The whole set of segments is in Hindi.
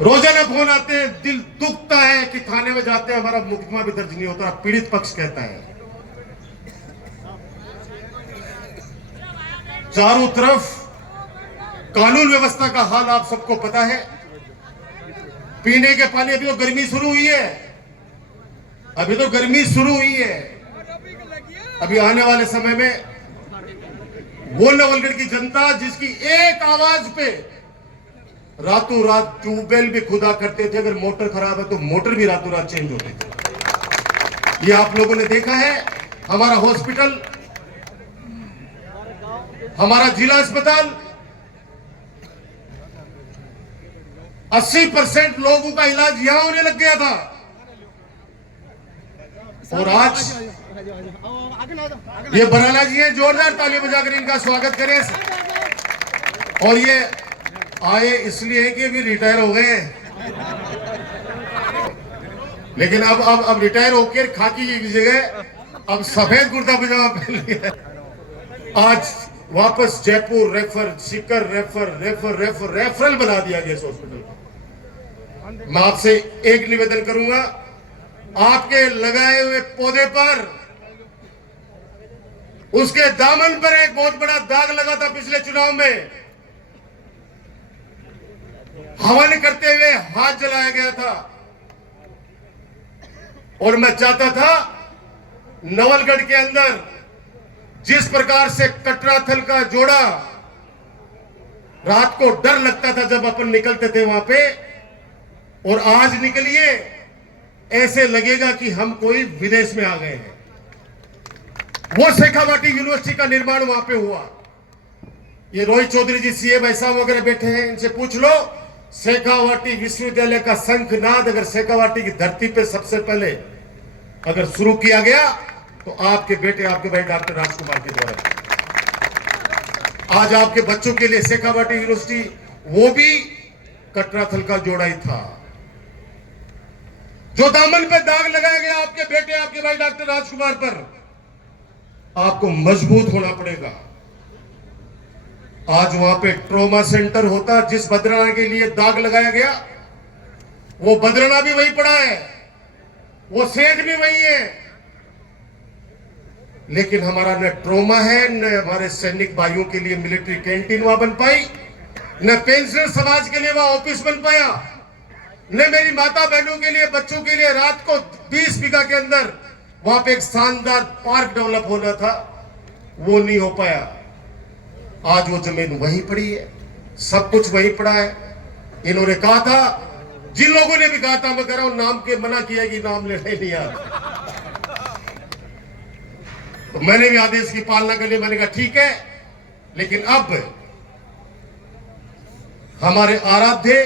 रोजाना फोन आते हैं, दिल दुखता है कि थाने में जाते हैं हमारा मुकदमा भी दर्ज नहीं होता। पीड़ित पक्ष कहता है चारों तरफ कानून व्यवस्था का हाल आप सबको पता है। पीने के पानी, अभी तो गर्मी शुरू हुई है, अभी तो गर्मी शुरू हुई है। अभी आने वाले समय में वो नवलगढ़ की जनता जिसकी एक आवाज पे रातों रात ट्यूबवेल भी खुदा करते थे, अगर मोटर खराब है तो मोटर भी रातों रात चेंज होते थे। ये आप लोगों ने देखा है। हमारा हॉस्पिटल, हमारा जिला अस्पताल 80% लोगों का इलाज यहां होने लग गया था, और आज ये बराला जी हैं, जोरदार ताली बजाकर इनका स्वागत करें। और ये आए इसलिए कि अभी रिटायर हो गए हैं, लेकिन अब रिटायर होकर खाकी की जगह अब सफेद कुर्ता पजामा पहन लिया। आज वापस Jaipur refer, Sikar refer, referral बना दिया गया इस हॉस्पिटल को। मैं आपसे एक निवेदन करूंगा, आपके लगाए हुए पौधे पर, उसके दामन पर एक बहुत बड़ा दाग लगा था पिछले चुनाव में। हवन करते हुए हाथ जलाया गया था, और मैं चाहता था नवलगढ़ के अंदर जिस प्रकार से कटराथल का जोड़ा, रात को डर लगता था जब अपन निकलते थे वहां पे, और आज निकलिए ऐसे लगेगा कि हम कोई विदेश में आ गए हैं। वो शेखावाटी यूनिवर्सिटी का निर्माण वहां पे हुआ। ये रोहित चौधरी जी सीए भाई साहब वगैरह बैठे हैं, इनसे पूछ लो, शेखावाटी विश्वविद्यालय का शंखनाद अगर शेखावाटी की धरती पे सबसे पहले अगर शुरू किया गया तो आपके बेटे, आपके भाई डॉक्टर राजकुमार के द्वारा। आज आपके बच्चों के लिए शेखावाटी यूनिवर्सिटी, वो भी कटराथल का जोड़ा ही था। जो दामन पे दाग लगाया गया आपके बेटे, आपके भाई डॉक्टर राजकुमार पर, आपको मजबूत होना पड़ेगा। आज वहां पे ट्रॉमा सेंटर होता, जिस बदराना के लिए दाग लगाया गया वो बदराना भी वही पड़ा है, वो सेठ भी वही है, लेकिन हमारा न ट्रॉमा है, न हमारे सैनिक भाइयों के लिए मिलिट्री कैंटीन वहां बन पाई, न पेंशनर समाज के लिए वहां ऑफिस बन पाया, न मेरी माता बहनों के लिए, बच्चों के लिए रात को 20 बीघा के अंदर वहां पे एक शानदार पार्क डेवलप होना था, वो नहीं हो पाया। आज वो जमीन वहीं पड़ी है, सब कुछ वहीं पड़ा है। इन्होंने कहा था, जिन लोगों ने भी कहा था, मैं कह रहा हूं नाम के मना किया कि नाम लेने नहीं आता, तो मैंने भी आदेश की पालना कर ली। मैंने कहा ठीक है, लेकिन अब हमारे आराध्य,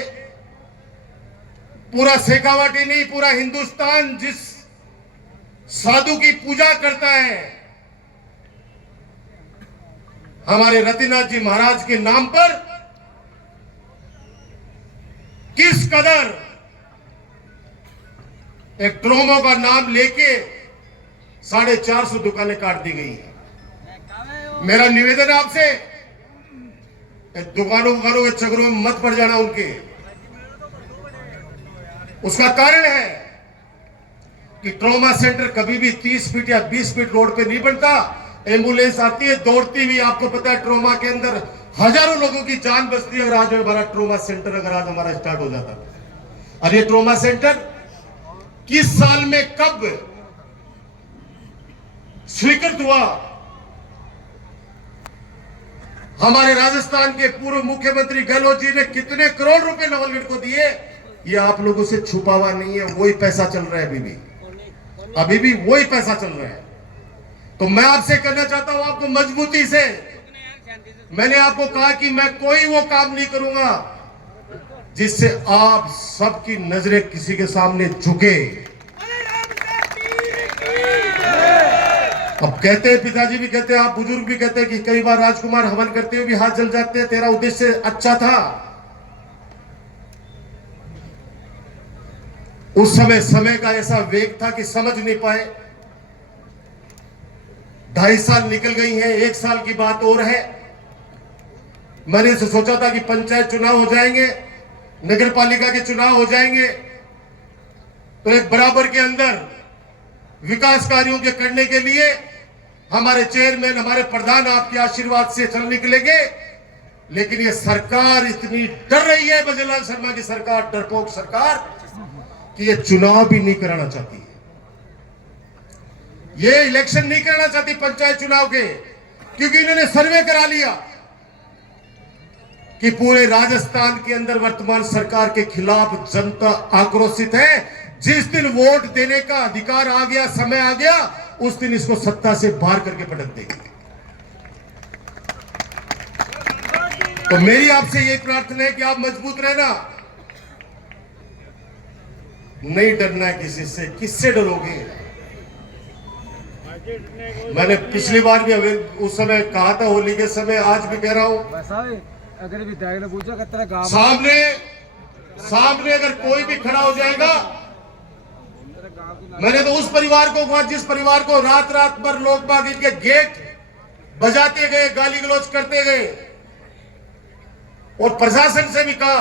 पूरा शेखावाटी नहीं, पूरा हिंदुस्तान जिस साधु की पूजा करता है, हमारे रतिनाथ जी महाराज के नाम पर किस कदर एक ट्रोमो का नाम लेके 450 दुकानें काट दी गई है। मेरा निवेदन आपसे, दुकानों के चक्करों में मत पड़ जाना उनके। उसका कारण है कि ट्रॉमा सेंटर कभी भी 30 फीट या 20 फीट रोड पे नहीं बनता। एम्बुलेंस आती है दौड़ती हुई, आपको पता है ट्रॉमा के अंदर हजारों लोगों की जान बचती है। अगर आज हमारा ट्रॉमा सेंटर अगर आज हमारा स्टार्ट हो जाता, और ये ट्रॉमा सेंटर किस साल में कब स्वीकृत हुआ, हमारे राजस्थान के पूर्व मुख्यमंत्री गहलोत जी ने कितने करोड़ रुपए नवलगढ़ को दिए, ये आप लोगों से छुपा हुआ नहीं है। वही पैसा चल रहा है, अभी भी वही पैसा चल रहा है। तो मैं आपसे कहना चाहता हूं, आपको मजबूती से, मैंने आपको कहा कि मैं कोई वो काम नहीं करूंगा जिससे आप सबकी नजरें किसी के सामने झुके। अब कहते हैं, पिताजी भी कहते हैं, आप बुजुर्ग भी कहते हैं कि कई बार राजकुमार हवन करते हुए भी हाथ जल जाते हैं। तेरा उद्देश्य अच्छा था, उस समय का ऐसा वेग था कि समझ नहीं पाए। 2.5 साल निकल गई हैं, 1 साल की बात और है। मैंने सोचा था कि पंचायत चुनाव हो जाएंगे, नगर पालिका के चुनाव हो जाएंगे तो एक बराबर के अंदर विकास कार्यों के करने के लिए हमारे चेयरमैन, हमारे प्रधान आपके आशीर्वाद से चल निकलेंगे। लेकिन ये सरकार इतनी डर रही है, भजनलाल शर्मा की सरकार, डरपोक सरकार, कि ये चुनाव भी नहीं कराना चाहती है। ये इलेक्शन नहीं कराना चाहती पंचायत चुनाव के, क्योंकि इन्होंने सर्वे करा लिया कि पूरे राजस्थान के अंदर वर्तमान सरकार के खिलाफ जनता आक्रोशित है। जिस दिन वोट देने का अधिकार आ गया, समय आ गया, उस दिन इसको सत्ता से बाहर करके पटक देगी। तो मेरी आपसे यही प्रार्थना है कि आप मजबूत रहना, नहीं डरना है किसी से। किससे डरोगे? मैंने पिछली बार भी उस समय कहा था, होली के समय, आज भी कह रहा हूं, अगर विधायक ने पूछा कि तेरा गांव सामने अगर कोई भी खड़ा हो जाएगा, मैंने तो उस परिवार को कहा जिस परिवार को रात रात भर लोग बाग इनके गेट बजाते गए, गाली गलौज करते गए, और प्रशासन से भी कहा,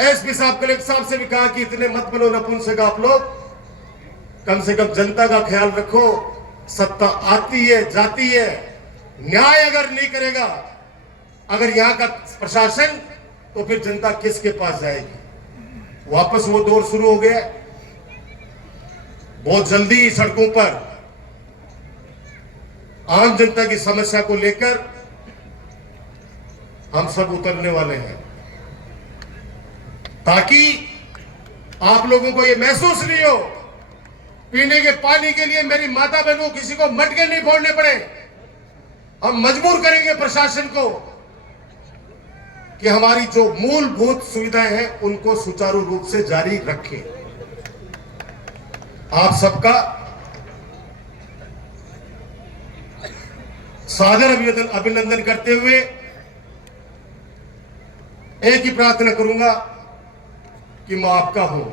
एसपी साहब, कलेक्टर साहब से भी कहा कि इतने मत बनो नपुंसक आप लोग, कम से कम जनता का ख्याल रखो। सत्ता आती है, जाती है, न्याय अगर नहीं करेगा अगर यहां का प्रशासन, तो फिर जनता किसके पास जाएगी? वापस वो दौर शुरू हो गया। बहुत जल्दी सड़कों पर आम जनता की समस्या को लेकर हम सब उतरने वाले हैं, ताकि आप लोगों को यह महसूस नहीं हो पीने के पानी के लिए मेरी माता बहनों किसी को मटके नहीं फोड़ने पड़े। हम मजबूर करेंगे प्रशासन को कि हमारी जो मूलभूत सुविधाएं हैं उनको सुचारू रूप से जारी रखें। आप सबका सादर अभिनंदन करते हुए एक ही प्रार्थना करूंगा कि मैं आपका हूं,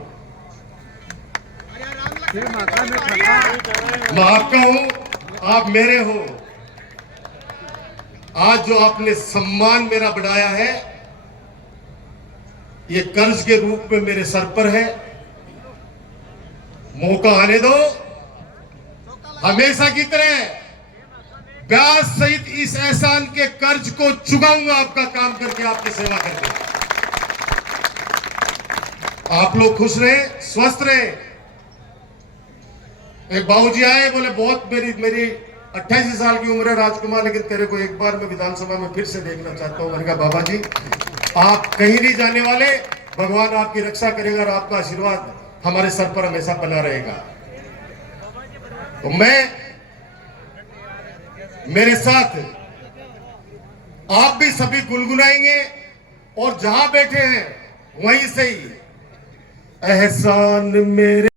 मैं आपका हूं, आप मेरे हो। आज जो आपने सम्मान मेरा बढ़ाया है, ये कर्ज के रूप में मेरे सर पर है। मौका आने दो, हमेशा की तरह ब्याज सहित इस एहसान के कर्ज को चुकाऊंगा, आपका काम करके, आपकी सेवा करके। आप लोग खुश रहे, स्वस्थ रहे। एक बाबूजी आए, बोले बहुत मेरी 28 साल की उम्र है राजकुमार, लेकिन तेरे को एक बार मैं विधानसभा में फिर से देखना चाहता हूं। मैंने कहा बाबा जी, आप कहीं नहीं जाने वाले, भगवान आपकी रक्षा करेगा और आपका आशीर्वाद हमारे सर पर हमेशा बना रहेगा। तो मेरे साथ आप भी सभी गुनगुनाएंगे, और जहां बैठे हैं वहीं से ही एहसान मेरे